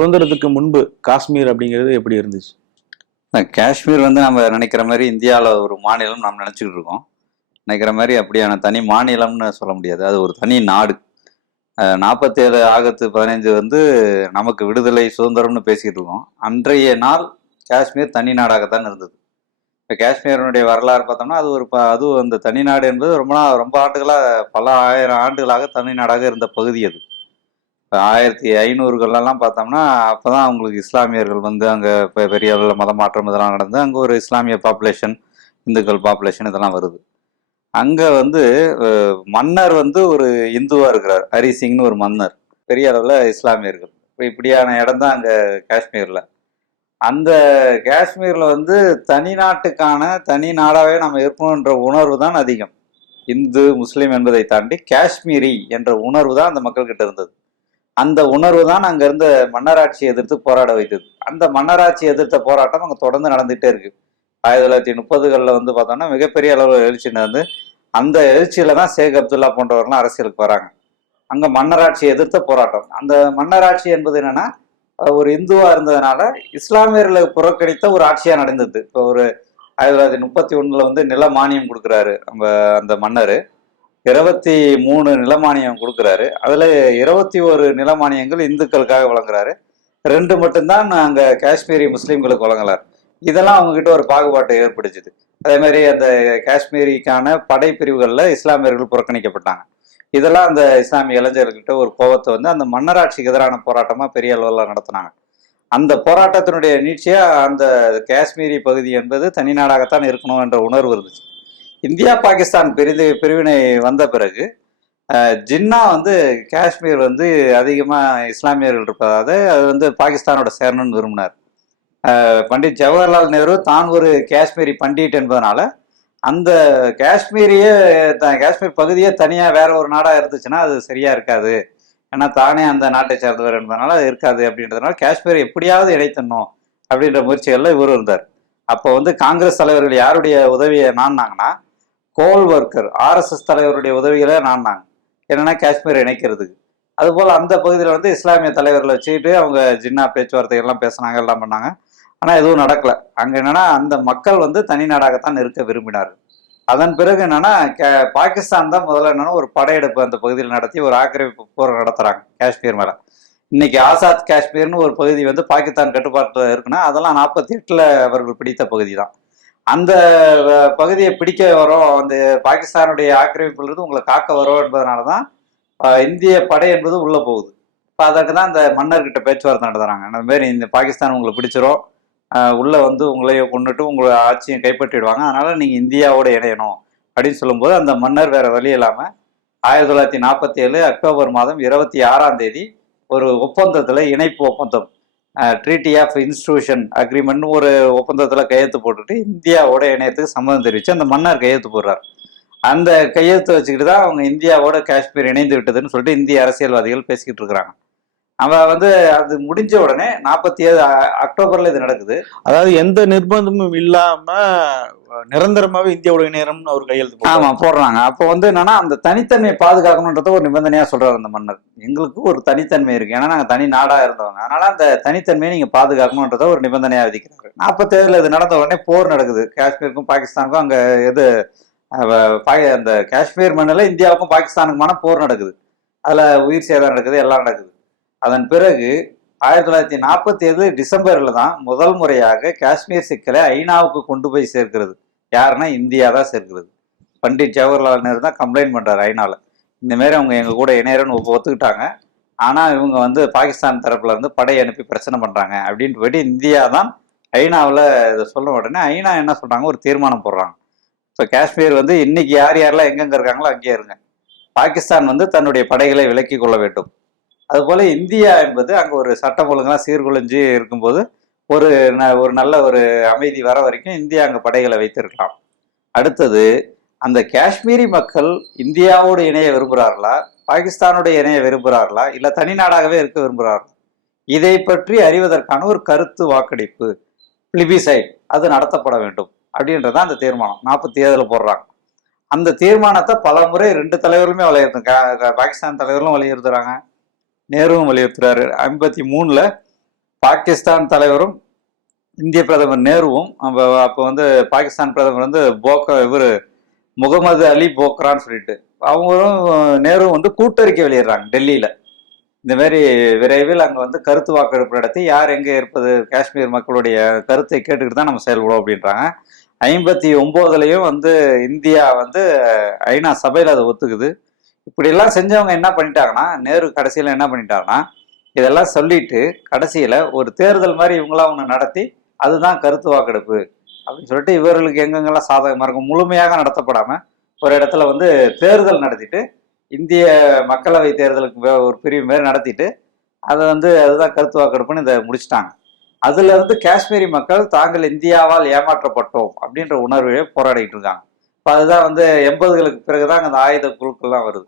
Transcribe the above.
சுதந்திரத்துக்கு முன்பு காஷ்மீர் அப்படிங்கிறது எப்படி இருந்துச்சு? காஷ்மீர் நம்ம நினைக்கிற மாதிரி இந்தியாவில் ஒரு மாநிலம் நம்ம நினச்சிக்கிட்டு இருக்கோம். நினைக்கிற மாதிரி அப்படியான தனி மாநிலம்னு சொல்ல முடியாது. அது ஒரு தனி நாடு. 47 ஆகஸ்ட் 15 நமக்கு விடுதலை சுதந்திரம்னு பேசிக்கிட்டு இருக்கோம். அன்றைய நாள் காஷ்மீர் தனி நாடாகத்தான் இருந்தது. இப்போ காஷ்மீரனுடைய வரலாறு பார்த்தோம்னா அதுவும் அந்த தனி நாடு என்பது ரொம்ப ஆண்டுகளாக, பல ஆயிரம் ஆண்டுகளாக தனி நாடாக இருந்த பகுதி அது. இப்போ 1500களெல்லாம் பார்த்தோம்னா அப்போ தான் அவங்களுக்கு இஸ்லாமியர்கள் அங்கே இப்போ பெரிய அளவில் மத மாற்றம் இதெல்லாம் நடந்து அங்கே ஒரு இஸ்லாமிய பாப்புலேஷன், இந்துக்கள் பாப்புலேஷன் இதெல்லாம் வருது. அங்கே மன்னர் ஒரு இந்துவாக இருக்கிறார். ஹரிசிங்னு ஒரு மன்னர், பெரிய அளவில் இஸ்லாமியர்கள். இப்போ இப்படியான இடம் தான் அங்கே காஷ்மீரில். அந்த காஷ்மீரில் தனி நாட்டுக்கான தனி நாடாகவே நம்ம இருக்கணுன்ற உணர்வு தான் அதிகம். இந்து முஸ்லீம் என்பதை தாண்டி காஷ்மீரி என்ற உணர்வு தான் அந்த மக்கள்கிட்ட இருந்தது. அந்த உணர்வு தான் அங்கே இருந்த மன்னராட்சியை எதிர்த்து போராட வைத்தது. அந்த மன்னராட்சி எதிர்த்த போராட்டம் அங்கே தொடர்ந்து நடந்துகிட்டே இருக்கு. 1930களில் பார்த்தோம்னா மிகப்பெரிய அளவில் எழுச்சி நடந்து, அந்த எழுச்சியில தான் ஷேக் அப்துல்லா போன்றவர்கள்லாம் அரசியலுக்கு வராங்க. அங்கே மன்னராட்சியை எதிர்த்த போராட்டம். அந்த மன்னராட்சி என்பது என்னன்னா, ஒரு இந்துவா இருந்ததுனால இஸ்லாமியர்களை புறக்கணித்த ஒரு ஆட்சியா நடந்தது. இப்போ ஒரு 1931 நில மானியம் கொடுக்குறாரு அந்த மன்னர். 23 நிலமானியம் கொடுக்குறாரு. அதுல 21 நிலமானியங்கள் இந்துக்களுக்காக வழங்குறாரு. 2 மட்டும்தான் அங்க காஷ்மீரி முஸ்லீம்களுக்கு வழங்கலார். இதெல்லாம் அவங்க கிட்ட ஒரு பாகுபாட்டை ஏற்படுச்சுது. அதே மாதிரி அந்த காஷ்மீரிக்கான படை பிரிவுகள்ல இஸ்லாமியர்கள் புறக்கணிக்கப்பட்டாங்க. இதெல்லாம் அந்த இஸ்லாமிய இளைஞர்கிட்ட ஒரு கோபத்தை அந்த மன்னராட்சிக்கு எதிரான போராட்டமா பெரிய அளவில் நடத்தினாங்க. அந்த போராட்டத்தினுடைய நீட்சியா அந்த காஷ்மீரி பகுதி என்பது தனி நாடாகத்தான் இருக்கணும் என்ற உணர்வு இருந்துச்சு. இந்தியா பாகிஸ்தான் பிரிவினை வந்த பிறகு ஜின்னா காஷ்மீர் அதிகமாக இஸ்லாமியர்கள் இருப்பதாவது அது பாகிஸ்தானோட சேரணும்னு விரும்பினார். பண்டிட் ஜவஹர்லால் நேரு தான் ஒரு காஷ்மீரி பண்டிட் என்பதனால அந்த காஷ்மீர் பகுதியே தனியாக வேற ஒரு நாடாக இருந்துச்சுன்னா அது சரியா இருக்காது, ஏன்னா தானே அந்த நாட்டை சேர்ந்தவர் என்பதனால அது இருக்காது. அப்படின்றதுனால காஷ்மீர் எப்படியாவது இணைத்தணும் அப்படின்ற முயற்சிகளில் இவர் இருந்தார். அப்போ காங்கிரஸ் தலைவர்கள் யாருடைய உதவியை நாடினாங்கன்னா, கோல்வர்கர் RSS தலைவருடைய உதவிகளை நாடினாங்க. என்னன்னா காஷ்மீர் இணைக்கிறதுக்கு. அதுபோல் அந்த பகுதியில் இஸ்லாமிய தலைவர்களை வச்சுக்கிட்டு அவங்க ஜின்னா பேச்சுவார்த்தைகள்லாம் பேசினாங்க, எல்லாம் பண்ணாங்க. ஆனால் எதுவும் நடக்கலை. அங்கே என்னன்னா அந்த மக்கள் தனி நாடாகத்தான் இருக்க விரும்பினார்கள். அதன் பிறகு என்னன்னா பாகிஸ்தான் தான் முதல்ல ஒரு படையெடுப்பு அந்த பகுதியில் நடத்தி ஒரு ஆக்கிரமிப்பு போர் நடத்துறாங்க காஷ்மீர் மேல. இன்னைக்கு ஆசாத் காஷ்மீர்னு ஒரு பகுதி பாகிஸ்தான் கட்டுப்பாட்டில் இருக்குன்னா அதெல்லாம் 48ல் அவர்கள் பிடித்த பகுதி தான். அந்த பகுதியை பிடிக்க வரோம், அந்த பாகிஸ்தானுடைய ஆக்கிரமிப்பிலிருந்து உங்களை காக்க வரோம் என்பதனால தான் இந்திய படை என்பது உள்ள போகுது. இப்போ அதற்கு தான் அந்த மன்னர்கிட்ட பேச்சுவார்த்தை நடத்துறாங்க. அந்த மாதிரி இந்த பாகிஸ்தான் உங்களை பிடிச்சிரும், உள்ள உங்களைய கொண்டுட்டு உங்களை ஆட்சியை கைப்பற்றிடுவாங்க, அதனால நீங்க இந்தியாவோட இணையணும் அப்படின்னு சொல்லும்போது அந்த மன்னர் வேற வழி இல்லாம 1947 அக்டோபர் மாதம் 26 ஒரு ஒப்பந்தத்துல, இணைப்பு ஒப்பந்தம், ட்ரீட்டி ஆஃப் இன்ஸ்டிடியூஷன் அக்ரிமெண்ட் ஒரு ஒப்பந்தத்துல கையெழுத்து போட்டுட்டு இந்தியாவோட இணையத்துக்கு சம்மதம் தெரிவிச்சு அந்த மன்னர் கையெழுத்து போடுறார். அந்த கையெழுத்து வச்சுக்கிட்டு தான் அவங்க இந்தியாவோட காஷ்மீர் இணைந்து விட்டதுன்னு சொல்லிட்டு இந்திய அரசியல்வாதிகள் பேசிக்கிட்டு இருக்கிறாங்க. அவன் அது முடிஞ்ச உடனே 47 அக்டோபர்ல இது நடக்குது. அதாவது எந்த நிர்பந்தமும் இல்லாம நிரந்தரமாவே இந்தியாவோட இணையம்னு ஒரு கையெழுத்து ஆமா போடுறாங்க. அப்போ என்னன்னா அந்த தனித்தன்மையை பாதுகாக்கணுன்றத ஒரு நிபந்தனையா சொல்றாரு அந்த மன்னர். எங்களுக்கு ஒரு தனித்தன்மை இருக்கு, ஏன்னா நாங்க தனி நாடா இருந்தவங்க, அதனால அந்த தனித்தன்மையை நீங்க பாதுகாக்கணுன்றத ஒரு நிபந்தனையா விதிக்கிறாரு. 47 இது நடந்த உடனே போர் நடக்குது. காஷ்மீருக்கும் பாகிஸ்தானுக்கும் அங்க அந்த காஷ்மீர் மண்ணில் இந்தியாவுக்கும் பாகிஸ்தானுக்குமான போர் நடக்குது. அதுல உயிர் சேதம் நடக்குது, எல்லாம் நடக்குது. அதன் பிறகு 1947 டிசம்பர்ல தான் முதல் முறையாக காஷ்மீர் சிக்கலை ஐநாவுக்கு கொண்டு போய் சேர்க்கிறது. யாருன்னா இந்தியா தான் சேர்க்கிறது. பண்டிட் ஜவஹர்லால் நேரு தான் கம்ப்ளைண்ட் பண்றாரு ஐநாவில், இந்த மாதிரி அவங்க எங்க கூட இணையறன்னு ஒத்துக்கிட்டாங்க, ஆனா இவங்க பாகிஸ்தான் தரப்புல படை அனுப்பி பிரச்சனை பண்றாங்க அப்படின்னு போயிட்டு இந்தியா தான் ஐநாவில் இதை சொல்ல உடனே ஐநா என்ன சொல்றாங்க, ஒரு தீர்மானம் போடுறாங்க. இப்போ காஷ்மீர் இன்னைக்கு யாரெல்லாம் எங்கெங்க இருக்காங்களோ அங்கேயே இருங்க, பாகிஸ்தான் தன்னுடைய படைகளை விலக்கி கொள்ள வேண்டும். அதுபோல இந்தியா என்பது அங்கே ஒரு சட்டம் ஒழுங்கெல்லாம் சீர்குலைஞ்சு இருக்கும்போது ஒரு நல்ல ஒரு அமைதி வர வரைக்கும் இந்தியா அங்கே படைகளை வைத்திருக்கலாம். அடுத்தது, அந்த காஷ்மீரி மக்கள் இந்தியாவோடு இணைய விரும்புகிறார்களா, பாகிஸ்தானோட இணைய விரும்புகிறார்களா, இல்லை தனி நாடாகவே இருக்க விரும்புகிறார்களா, இதை பற்றி அறிவதற்கான ஒரு கருத்து வாக்கெடுப்பு, பிளிபிசைட், அது நடத்தப்பட வேண்டும் அப்படின்றதான் அந்த தீர்மானம் 47 போடுறாங்க. அந்த தீர்மானத்தை பல முறை 2 தலைவர்களுமே வலியுறுத்தும். பாகிஸ்தான் தலைவர்களும் வலியுறுத்துறாங்க, நேருவும் வலியுறுத்துறாரு. 53 பாகிஸ்தான் தலைவரும் இந்திய பிரதமர் நேருவும் அப்போ வந்து பாகிஸ்தான் பிரதமர் வந்து முகமது அலி போக்ரான்னு சொல்லிட்டு அவங்களும் நேருவும் வந்து கூட்டறிக்கை வெளியிடுறாங்க டெல்லியில. இந்த மாதிரி விரைவில் அங்கே வந்து கருத்து வாக்கெடுப்பு நடத்தி யார் எங்கே இருப்பது காஷ்மீர் மக்களுடைய கருத்தை கேட்டுக்கிட்டு தான் நம்ம செயல்படுவோம் அப்படின்றாங்க. 59லையும் வந்து இந்தியா வந்து ஐநா சபையில் அதை ஒத்துக்குது. இப்படியெல்லாம் செஞ்சவங்க என்ன பண்ணிட்டாங்கன்னா, நேரு கடைசியில் என்ன பண்ணிட்டாங்கன்னா, இதெல்லாம் சொல்லிட்டு கடைசியில் ஒரு தேர்தல் மாதிரி இவங்களாம் ஒன்று நடத்தி அதுதான் கருத்து வாக்கெடுப்பு அப்படின்னு சொல்லிட்டு இவர்களுக்கு எங்கெங்கெல்லாம் சாதகமாக இருக்கும் முழுமையாக நடத்தப்படாமல் ஒரு இடத்துல வந்து தேர்தல் நடத்திட்டு இந்திய மக்களவை தேர்தலுக்கு ஒரு பிரிவு மாரி நடத்திட்டு அதை வந்து அதுதான் கருத்து வாக்கெடுப்புன்னு இதை முடிச்சிட்டாங்க. அதுல இருந்து காஷ்மீரி மக்கள் தாங்கள் இந்தியாவால் ஏமாற்றப்பட்டோம் அப்படின்ற உணர்வையே போராடிட்டு இருக்காங்க. இப்போ அதுதான் வந்து 80களுக்கு பிறகுதான் அந்த ஆயுத குழுக்கள்லாம் வருது.